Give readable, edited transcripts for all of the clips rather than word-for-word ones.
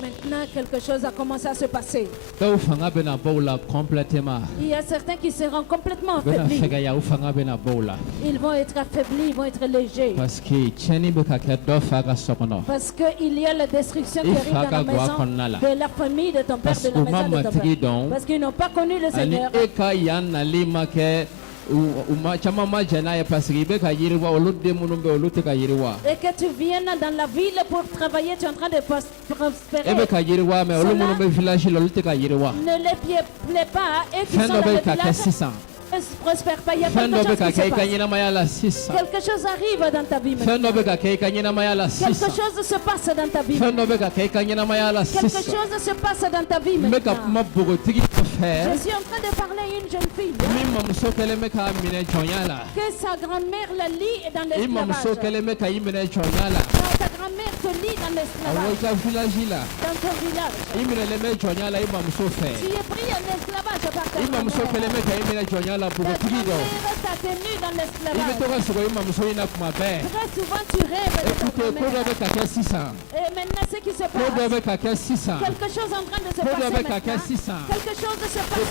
Maintenant, quelque chose a commencé à se passer. Il y a certains qui seront complètement affaiblis. Ils vont être affaiblis, ils vont être légers. Parce qu'il y a la destruction qui arrive dans la maison de la famille de ton père, de la maison de ton père. Parce qu'ils n'ont pas connu le Seigneur. Et que tu viennes dans la ville pour travailler, tu es en train de prospérer. Cela ne les plaît pas et qui sont dans le village ne prospèrent pas. Il y a quelque chose qui se passe. Quelque chose arrive dans ta vie maintenant. Quelque chose se passe dans ta vie maintenant. Quelque chose se passe dans ta vie maintenant. Je suis en train de parler à une jeune fille que sa grand-mère la lie dans l'esclavage. Ta grand-mère te lie dans l'esclavage. Dans ton village. Tu es pris en esclavage par ta grand-mère. Ta grand-mère t'a tenu dans l'esclavage. Très souvent tu rêves de ta grand-mère. Et maintenant ce qui se passe, quelque chose est en train de se passer maintenant. Quelque chose se passe.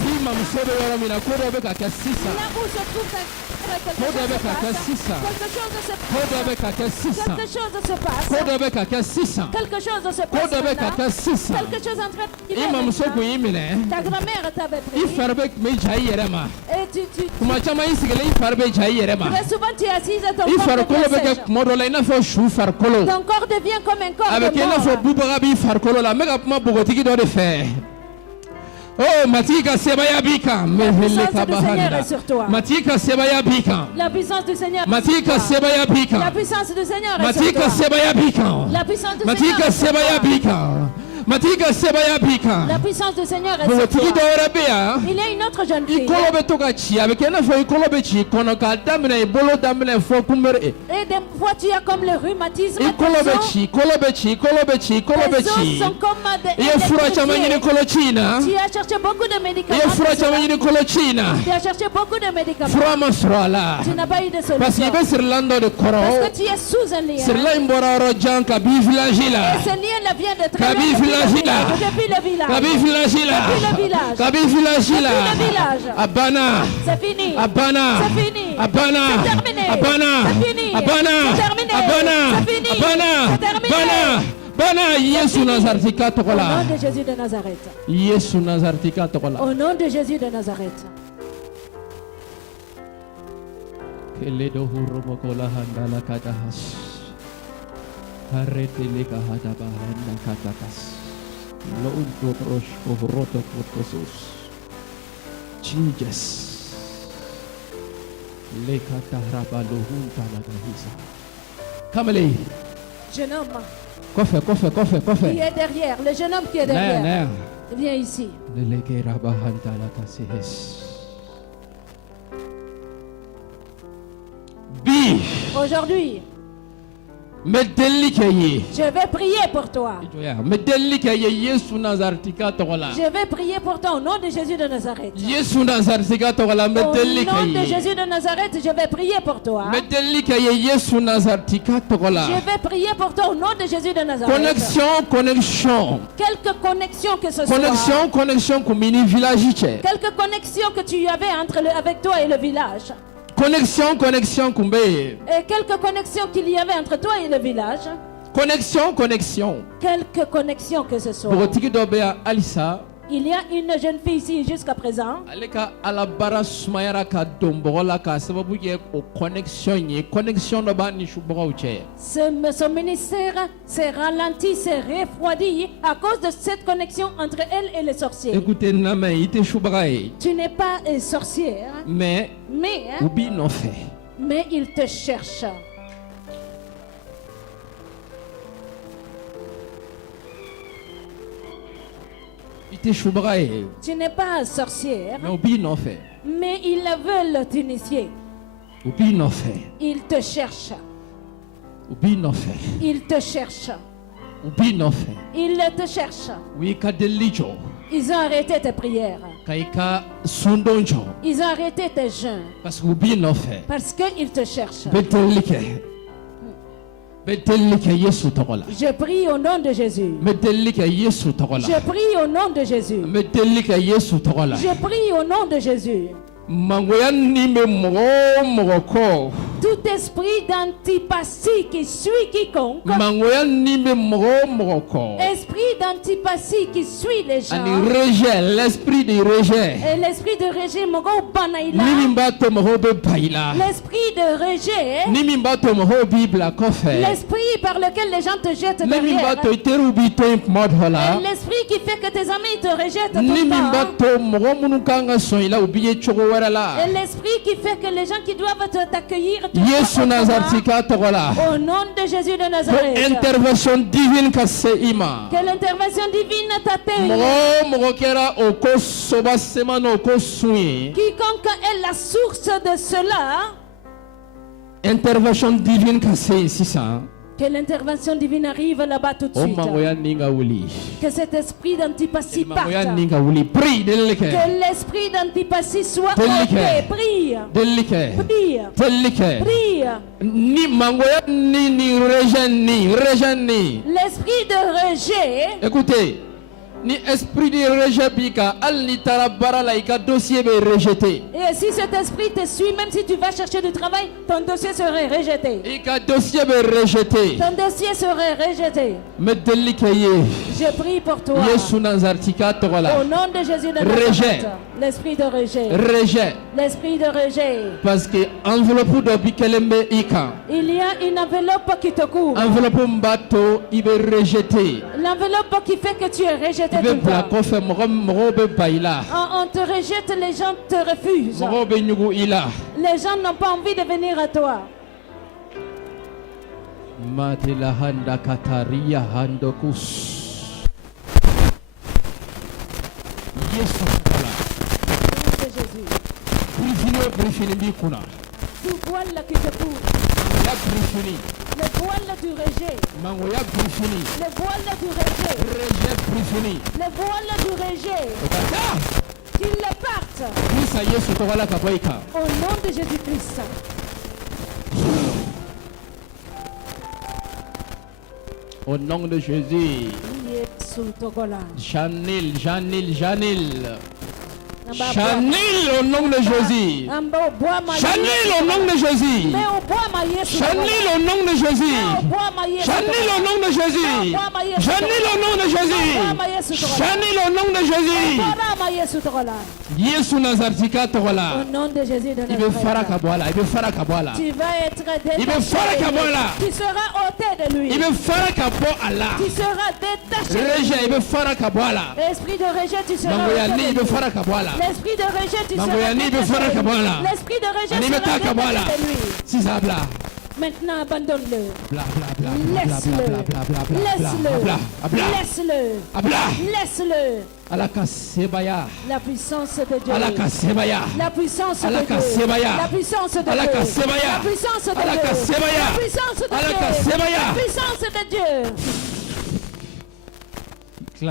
Là où se trouve ta quelque chose se passe. Quelque chose se passe. Quelque chose se passe. Quelque chose en train de ta grand-mère t'avait pris. Et très souvent tu es assise à ton corps. Ton corps devient comme un corps de mort. Oh, Matika Sebaya Bika, la puissance du Seigneur est sur toi. Matika Sebaya Bika, la puissance du Seigneur. Matika Sebaya Bika, la puissance du Seigneur est Matika sur toi. Sebaya Bika, La puissance du Matika Sebaya Bika, Matika Sebaya Bika. La puissance du Seigneur est sur toi. Il y a une autre jeune fille. Et des fois tu as comme le rhumatisme. Tes os sont comme des tu as cherché beaucoup de médicaments. Tu as cherché beaucoup de médicaments. Tu n'as pas eu de solution. Parce que tu es sous un lien. Et ce lien vient de très loin. Depuis le village. Depuis le village. Abana. C'est fini. Abana. C'est fini. Abana. C'est terminé. Abana. C'est fini. Abana. C'est terminé. Abana. C'est fini. Abana. C'est terminé. Bana. Yesu Nazartika Au nom de Jésus de Nazareth. Yesu Nazartika tokola. Au nom de Jésus de Nazareth. Keledo huromokola handala kadahas. Haretelika hadabahanda katakas. Lounto proshko roto kotosus. Jesus. Lekata rabalohunta lagahisa. Kameli. Jeune homme. Kofe. Qui est derrière. Le jeune homme qui est derrière. Viens ici. Aujourd'hui, je vais prier pour toi. Je vais prier pour toi au nom de Jésus de Nazareth. Au nom de Jésus de Nazareth, je vais prier pour toi. Je vais prier pour toi au nom de Jésus de Nazareth. Connexion. Quelque connexion que ce soit. Quelque connexion que tu avais avec toi et le village. Connexion kumbe. Et quelques connexions qu'il y avait entre toi et le village. Connexion. Quelque connexion que ce soit. Il y a une jeune fille ici jusqu'à présent. Son ministère s'est ralenti, s'est refroidi à cause de cette connexion entre elle et les sorciers. Tu n'es pas sorcière, mais il te cherche. Tu n'es pas sorcière, mais ils veulent t'initier. Ils te cherchent. Ils te cherchent. Ils te cherchent. Ils ont arrêté tes prières. Ils ont arrêté tes jeûnes. Parce qu'ils te cherchent. Je prie au nom de Jésus. Je prie au nom de Jésus. Je prie au nom de Jésus. Tout esprit d'antipathie qui suit quiconque, esprit d'antipathie qui suit les gens, l'esprit de rejet, et l'esprit de rejet, l'esprit de rejet, l'esprit par lequel les gens te jettent derrière, et l'esprit qui fait que tes amis te rejettent tout le temps, et l'esprit qui fait que les gens qui doivent t'accueillir au nom de Jésus de Nazareth, intervention divine que l'intervention divine t'atteigne. Quiconque est la source de cela, intervention divine c'est ça. Que l'intervention divine arrive là-bas tout de suite. Que cet esprit d'antipathie parte. Que l'esprit d'antipathie soit ôté. Prie. Prie. Prie. L'esprit de rejet. Écoutez. Ni esprit de rejet bika al ni tarabara la ika dossier est rejeté. Et si cet esprit te suit, même si tu vas chercher du travail, ton dossier serait rejeté. Ika dossier est rejeté. Ton dossier serait rejeté. Me delikaye. Je prie pour toi. Yesu nazartika tola. Au nom de Jésus de Nazareth. L'esprit de rejet. Rejet. L'esprit de rejet. Parce que enveloppe de bikelembe ika. Il y a une enveloppe qui te couvre. Enveloppe mbato il est rejeté. L'enveloppe qui fait que tu es rejeté. On te rejette, les gens te refusent. Les gens n'ont pas envie de venir à toi. Tout voile qui te couvre. Le voile du rejet. Le voile du rejet. Le voile du rejet. Qu'il le parte. Au nom de Jésus-Christ. Au nom de Jésus. Janil. Chanel au nom de Jésus. Chanel au nom de Jésus. Chanel au nom de Jésus. Chanel au nom de Jésus. Chanel au nom de Jésus. Chanel au nom de Jésus. Yesu nazartika tola. Au nom de Jésus de Nazareth. Il veut faire kabwala. Tu vas être détaché. Il veut faire kabwala. Tu seras ôté de lui. Il veut faire kabwala. Tu seras détaché. Rejet, il veut faire kabwala. Esprit de rejet, tu seras ôté de lui. Il veut faire kabwala. L'esprit de rejet, tu seras détaché. L'esprit de rejet, tu seras détaché de lui. Si ça bla. Maintenant, abandonne-le. Laisse-le. Laisse-le. Laisse-le. La puissance de Dieu. La puissance de Dieu. La puissance de Dieu. La puissance de Dieu. La puissance de Dieu. Tu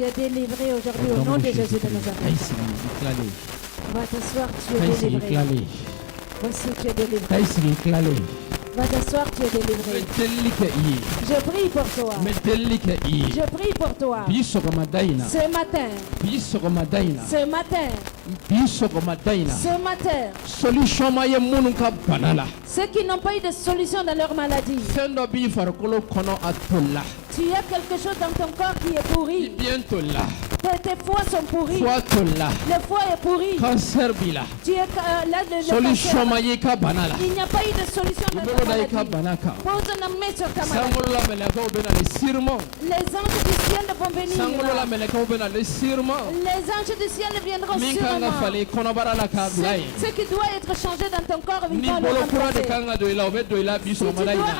es délivré aujourd'hui au nom de Jésus de Nazareth. Va t'asseoir, tu es délivré. Voici, tu es délivré. Va t'asseoir, tu es délivré. Je prie pour toi. Je prie pour toi. Ce matin. Ceux qui n'ont pas eu de solution dans leur maladie. Tu as quelque chose dans ton corps qui est pourri. Tes foies sont pourris. Le foie est pourri. Tu es là de cancer. Il n'y a pas eu de solution dans ta maladie. Pose la main sur ta maladie. Les anges du ciel vont venir. Les anges du ciel viendront sûrement. Ce qui doit être changé dans ton corps, ils vont le remplacer. Si tu dois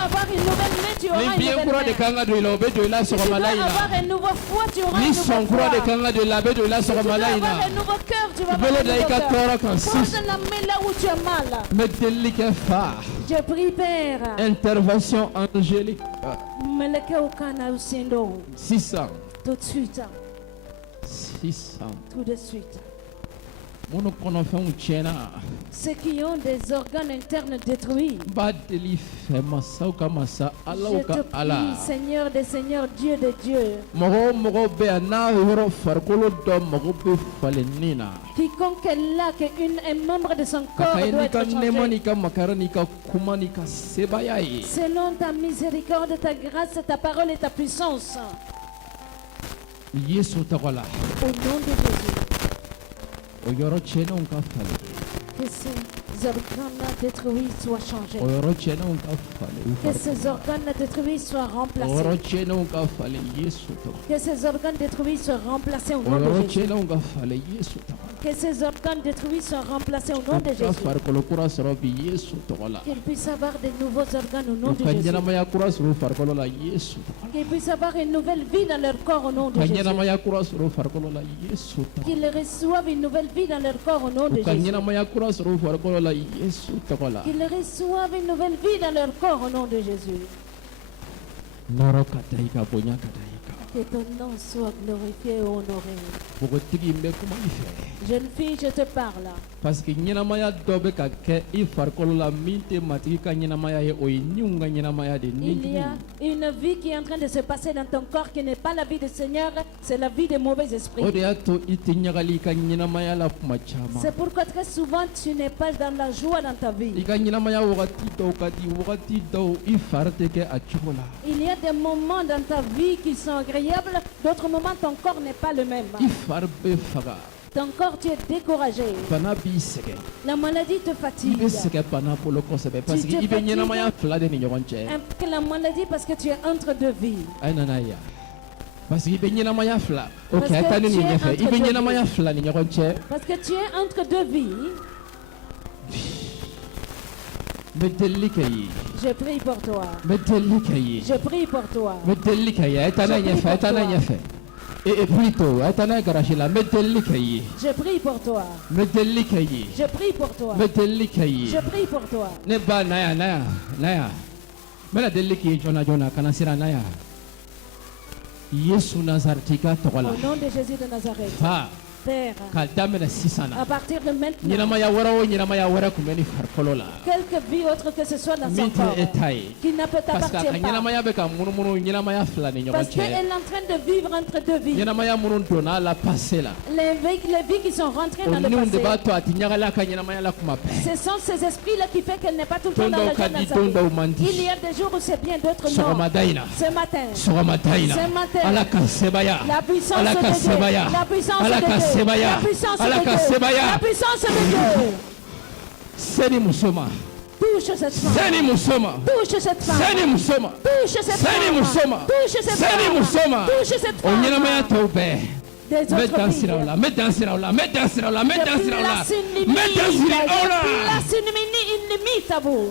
avoir une nouvelle main, tu auras une nouvelle main. Si tu dois avoir un nouveau foie, tu auras un nouveau foie. Si tu dois avoir un nouveau cœur, tu vas avoir un nouveau cœur. Pose la main là où tu as mal. Je prie, Père. Intervention angélique. 600. Tout de suite. 600. Tout de suite. Ceux qui ont des organes internes détruits. Je te prie, Seigneur des Seigneurs, Dieu des dieux. Quiconque est là, qu'un membre de son corps doit être changé. Selon ta miséricorde, ta grâce, ta parole et ta puissance. Au nom de Jésus. Que ces organes détruits soient changés. Que ces organes détruits soient remplacés. Que ces organes détruits soient remplacés au nom de Jésus. Que ces organes détruits soient remplacés au nom de Jésus. Qu'ils puissent avoir de nouveaux organes au nom de Jésus. Qu'ils puissent avoir une nouvelle vie dans leur corps au nom de Jésus. Qu'ils reçoivent une nouvelle vie dans leur corps au nom de Jésus. Qu'ils reçoivent une nouvelle vie dans leur corps au nom de Jésus. Que ton nom soit glorifié et honoré. Jeune fille, je te parle. Parce que il y a une vie qui est en train de se passer dans ton corps qui n'est pas la vie du Seigneur, c'est la vie des mauvais esprits. C'est pourquoi très souvent tu n'es pas dans la joie dans ta vie. Il y a des moments dans ta vie qui sont agréables, d'autres moments ton corps n'est pas le même. Ton corps, tu es découragé. La maladie te fatigue. Tu te fatigues. La maladie parce que tu es entre deux vies. Parce que tu es entre deux vies. Je prie pour toi. Je prie pour toi. Et plutôt, je prie pour toi. Je prie pour toi. Je prie pour toi. Au nom de Jésus de Nazareth. Père, à partir de maintenant, quelque vie autre que ce soit dans son corps, qui ne peut t'appartenir pas, parce qu'elle est en train de vivre entre deux vies, les vies qui sont rentrées dans le passé, ce sont ces esprits-là qui font qu'elle n'est pas tout le temps dans la joie dans sa vie. Il y a des jours où c'est bien, d'autres non. Ce matin, la puissance de Dieu, la puissance de Dieu, la puissance de Dieu, la puissance de Dieu. Touche cette femme. Touche cette femme. Touche cette femme. Touche cette femme. Touche cette femme. Des autres vies. Place une limite à vous.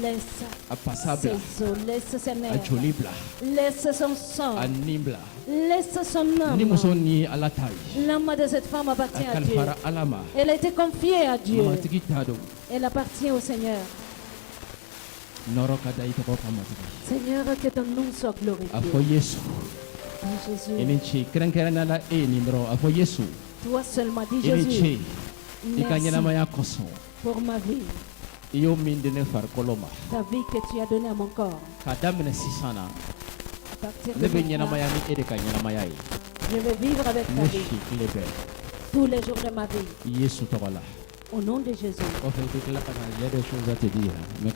Laisse ses os, laisse ses nerfs, laisse son sang, laisse son âme. L'âme de cette femme appartient à Dieu. Elle a été confiée à Dieu. Elle appartient au Seigneur. Seigneur, que ton nom soit glorifié. Jésus. Toi seulement, dis Jésus. Merci pour ma vie. Ta vie que tu as donnée à mon corps. À partir de maintenant, je vais vivre avec ta vie tous les jours de ma vie. Au nom de Jésus. Il y a des choses à te dire, mais